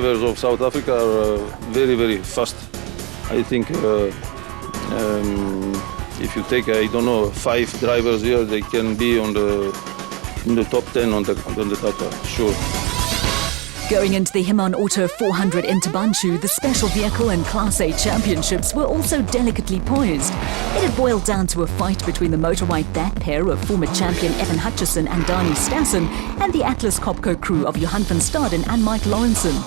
Drivers of South Africa are very, very fast. I think if you take, I don't know, 5 drivers here, they can be in the top 10 on the data, sure. Going into the Himan Auto 400 in Tabanshu, the special vehicle and Class A championships were also delicately poised. It had boiled down to a fight between the Motor White Bat pair of former champion Evan Hutchison and Dani Stassen and the Atlas Copco crew of Johan van Staden and Mike Lawrenson.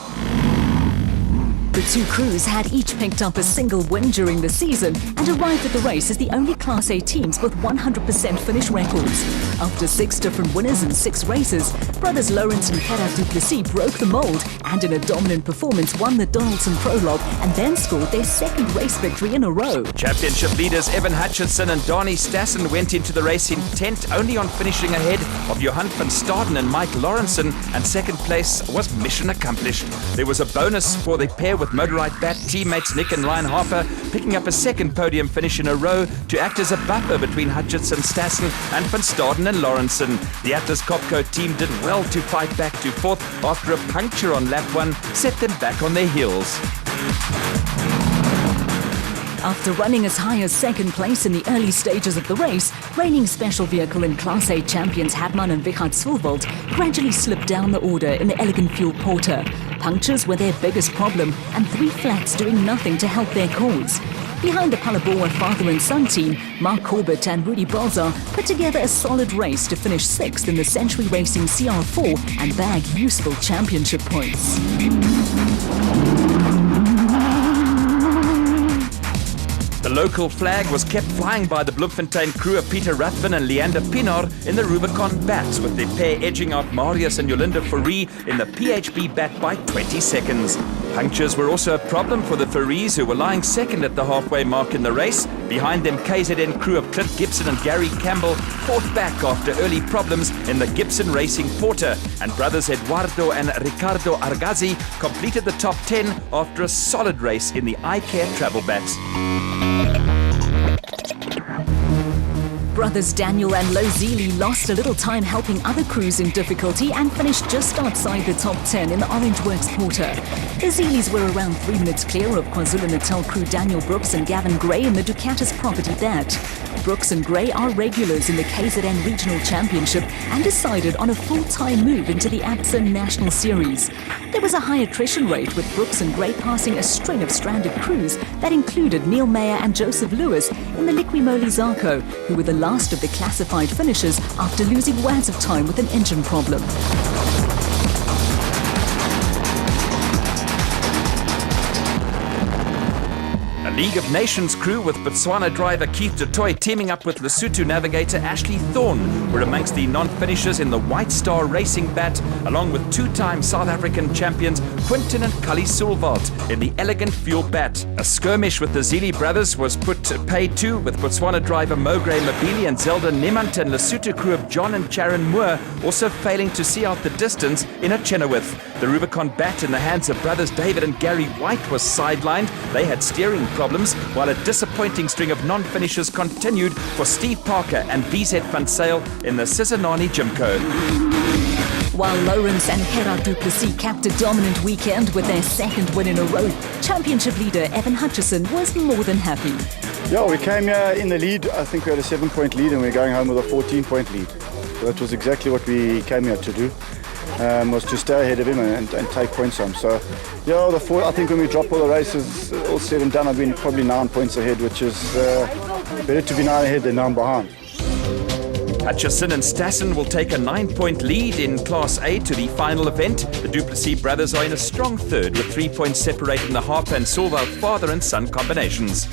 The two crews had each picked up a single win during the season and arrived at the race as the only Class A teams with 100% finish records. After 6 different winners in 6 races, brothers Lawrence and Gerard du Plessis broke the mold and in a dominant performance won the Donaldson Prologue and then scored their 2nd race victory in a row. Championship leaders Evan Hutchinson and Dani Stassen went into the race intent only on finishing ahead of Johan van Staden and Mike Lawrenson, and 2nd place was mission accomplished. There was a bonus for the pair with Motorite Bat teammates Nick and Ryan Harper picking up a 2nd podium finish in a row to act as a buffer between Hutchinson, Stassen and van Staden and Lawrenson. The Atlas Copco team did well to fight back to 4th after a puncture on lap 1 set them back on their heels. After running as high as 2nd place in the early stages of the race, reigning special vehicle and Class A champions Hadman and Wichard Sulwald gradually slipped down the order in the Elegant Fuel Porter. Punctures were their biggest problem and 3 flats doing nothing to help their cause. Behind the Palaboa father and son team, Mark Corbett and Rudy Balzar put together a solid race to finish 6th in the Century Racing CR4 and bag useful championship points. The local flag was kept flying by the Bloemfontein crew of Peter Ruthven and Leander Pienaar in the Rubicon Bats, with their pair edging out Marius and Yolinda Fourie in the PHB Bat by 20 seconds. Punctures were also a problem for the Fouries, who were lying 2nd at the halfway mark in the race. Behind them, KZN crew of Cliff Gibson and Gary Campbell fought back after early problems in the Gibson Racing Porter, and brothers Eduardo and Ricardo Argazzi completed the top 10 after a solid race in the iCare Travel Bats. Brothers Daniel and Lo Zili lost a little time helping other crews in difficulty and finished just outside the top 10 in the Orange Works Porter. The Zilis were around 3 minutes clear of KwaZulu-Natal crew Daniel Brooks and Gavin Gray in the Ducatis Property Bat. Brooks and Gray are regulars in the KZN Regional Championship and decided on a full-time move into the ABSA National Series. There was a high attrition rate, with Brooks and Gray passing a string of stranded crews that included Neil Mayer and Joseph Lewis in the Liqui-Moly Zarco, who were the last of the classified finishers after losing wads of time with an engine problem. League of Nations crew with Botswana driver Keith du Toit teaming up with Lesotho navigator Ashley Thorne were amongst the non-finishers in the White Star Racing Bat, along with 2-time South African champions Quinton and Cully Sulwald in the Elegant Fuel Bat. A skirmish with the Zili brothers was paid to, with Botswana driver Mogray Mabili and Zelda Nemant and Lesotho crew of John and Sharon Moore also failing to see out the distance in a Chenoweth. The Rubicon Bat in the hands of brothers David and Gary White was sidelined. They had steering problems, while a disappointing string of non-finishers continued for Steve Parker and BZ Van Sale in the Sizanani Jimco. While Lawrence and Gerard du Plessis capped a dominant weekend with their 2nd win in a row, championship leader Evan Hutchison was more than happy. Yeah, we came here in the lead. I think we had a 7-point lead and we're going home with a 14-point lead. So that was exactly what we came here to do. Was to stay ahead of him and take points on. So, yeah, I think when we drop all the races, all 7 done, I've been probably 9 points ahead, which is better to be 9 ahead than 9 behind. Hutchison and Stassen will take a 9-point lead in Class A to the final event. The du Plessis brothers are in a strong 3rd, with 3 points separating the Harper and Sulwald father and son combinations.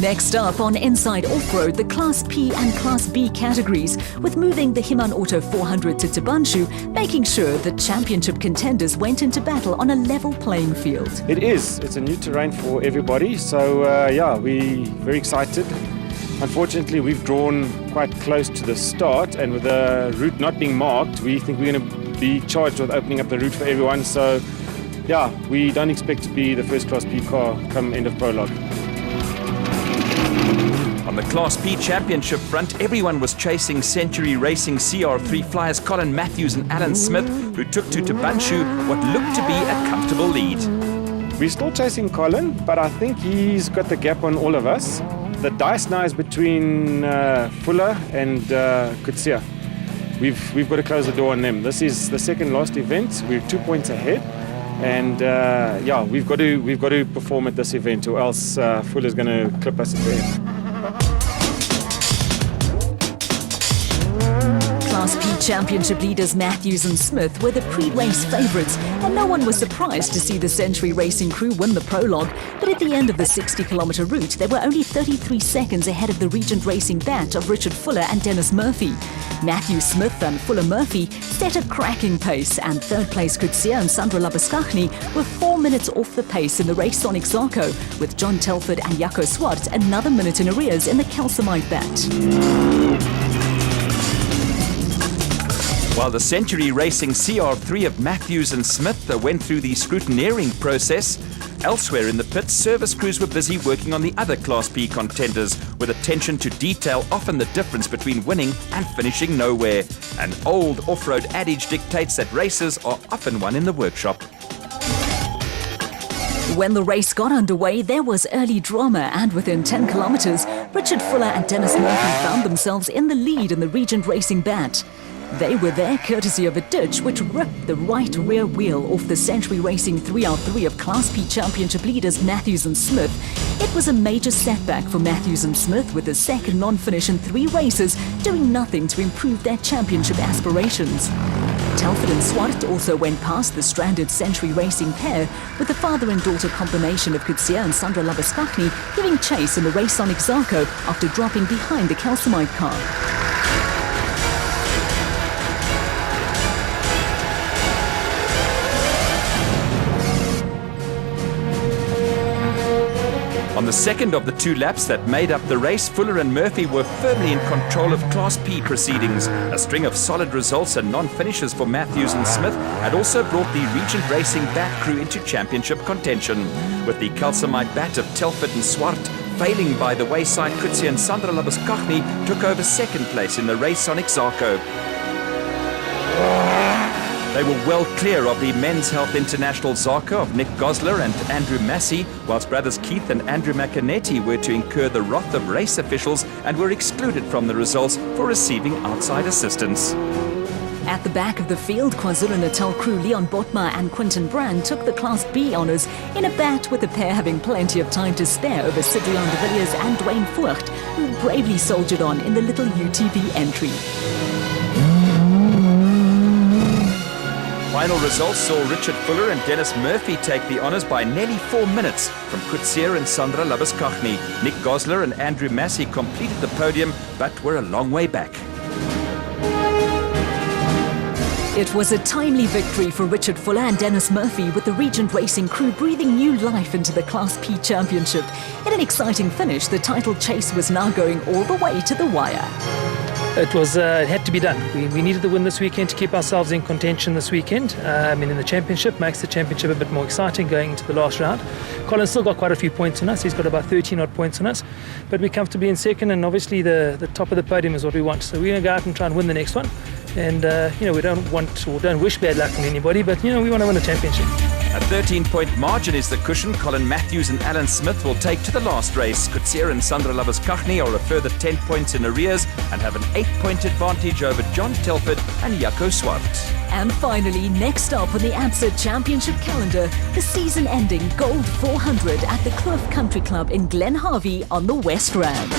Next up on Inside Off-Road, the Class P and Class B categories, with moving the Himan Auto 400 to Tabanshu, making sure that championship contenders went into battle on a level playing field. It is. It's a new terrain for everybody, so yeah, we're very excited. Unfortunately, we've drawn quite close to the start, and with the route not being marked, we think we're going to be charged with opening up the route for everyone. So yeah, we don't expect to be the first Class B car come end of prologue. On the Class P Championship front, everyone was chasing Century Racing CR3 flyers Colin Matthews and Alan Smith, who took to Tabanshu what looked to be a comfortable lead. We're still chasing Colin, but I think he's got the gap on all of us. The dice now is between Fuller and Kutsia. We've got to close the door on them. This is the second last event. We're 2 points ahead, and yeah, we've got to perform at this event, or else Fuller's going to clip us at the end. Class P Championship leaders Matthews and Smith were the pre-race favourites, and no one was surprised to see the Century Racing crew win the prologue. But at the end of the 60-kilometre route, they were only 33 seconds ahead of the Regent Racing bat of Richard Fuller and Dennis Murphy. Matthew Smith and Fuller Murphy set a cracking pace, and third-place Kutsia and Sandra Labuskaghni were 4 minutes off the pace in the race on Exarco, with John Telford and Jaco Swart another minute in arrears in the Calcimite bat. While the Century Racing CR3 of Matthews and Smith went through the scrutineering process, elsewhere in the pits, service crews were busy working on the other Class P contenders, with attention to detail often the difference between winning and finishing nowhere. An old off-road adage dictates that races are often won in the workshop. When the race got underway, there was early drama, and within 10 kilometres, Richard Fuller and Dennis Murphy found themselves in the lead in the Regent Racing bat. They were there courtesy of a ditch which ripped the right rear wheel off the Century Racing 3R3 of Class P Championship leaders Matthews and Smith. It was a major setback for Matthews and Smith, with the second non-finish in 3 races, doing nothing to improve their championship aspirations. Telford and Swart also went past the stranded Century Racing pair, with the father and daughter combination of Kutsia and Sandra Labuskaghni giving chase in the race on Exarco after dropping behind the Calcimite car. On the second of the 2 laps that made up the race, Fuller and Murphy were firmly in control of Class P proceedings. A string of solid results and non-finishes for Matthews and Smith had also brought the Regent Racing bat crew into championship contention, with the Calcimite bat of Telford and Swart failing by the wayside. Kutsia and Sandra Labuskaghni took over second place in the race on Exarco. They were well clear of the Men's Health International Zarko of Nick Gosler and Andrew Massey, whilst brothers Keith and Andrew McInerney were to incur the wrath of race officials and were excluded from the results for receiving outside assistance. At the back of the field, KwaZulu-Natal crew Leon Botma and Quinton Brand took the Class B honours in a bat, with the pair having plenty of time to spare over Sidrian de Villiers and Dwayne Voigt, who bravely soldiered on in the little UTV entry. Final results saw Richard Fuller and Dennis Murphy take the honours by nearly 4 minutes from Kutsia and Sandra Labuskaghni. Nick Gosler and Andrew Massey completed the podium, but were a long way back. It was a timely victory for Richard Fuller and Dennis Murphy, with the Regent Racing crew breathing new life into the Class P Championship. In an exciting finish, the title chase was now going all the way to the wire. It had to be done. We needed the win this weekend to keep ourselves in contention this weekend. In the championship, makes the championship a bit more exciting going into the last round. Colin's still got quite a few points on us. He's got about 13 odd points on us, but we're comfortably in second, and obviously the top of the podium is what we want. So we're going to go out and try and win the next one. And we don't wish bad luck on anybody, but we want to win a championship. A 13-point margin is the cushion Colin Matthews and Alan Smith will take to the last race. Kutsia and Sandra Labuskaghni are a further 10 points in arrears and have an 8-point advantage over John Telford and Jaco Swart. And finally, next up on the ABSA Championship calendar, the season-ending Gold 400 at the Kloof Country Club in Glen Harvey on the West Rand.